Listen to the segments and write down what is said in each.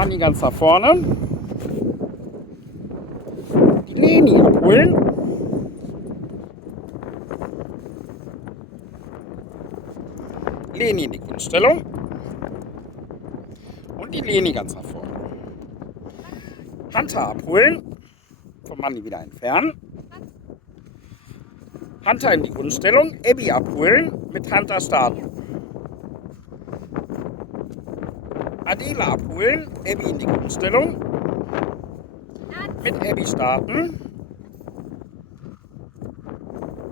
Manni ganz nach vorne. Die Leni abholen. Leni in die Grundstellung. Und die Leni ganz nach vorne. Hunter abholen. Vom Manni wieder entfernen. Hunter in die Grundstellung. Abby abholen. Mit Hunter starten. Adela abholen. Abby in die Grundstellung. Mit Abby starten.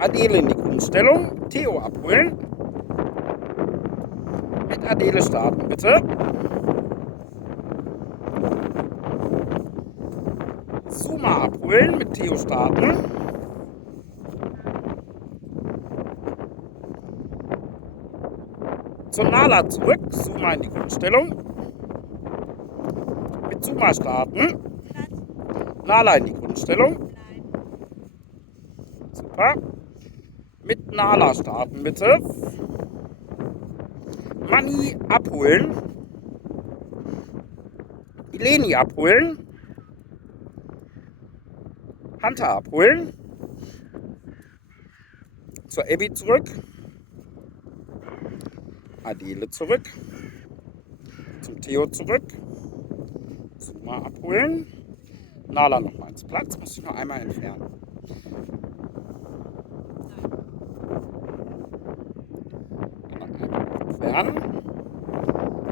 Adele in die Grundstellung. Theo abholen. Mit Adele starten, bitte. Suma abholen. Mit Theo starten. Zur Nala zurück. Suma in die Grundstellung. Mit Suma starten. Nala in die Grundstellung. Super. Mit Nala starten, bitte. Manni abholen. Die Leni abholen. Hunter abholen. Zur Abby zurück. Adele zurück. Zum Theo zurück. Suma abholen. Nala nochmal ins Platz. Muss ich noch einmal entfernen.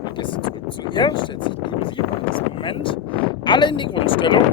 Die Gäste zurück zu ihr. Stellt sich neben sie. Moment. Alle in die Grundstellung.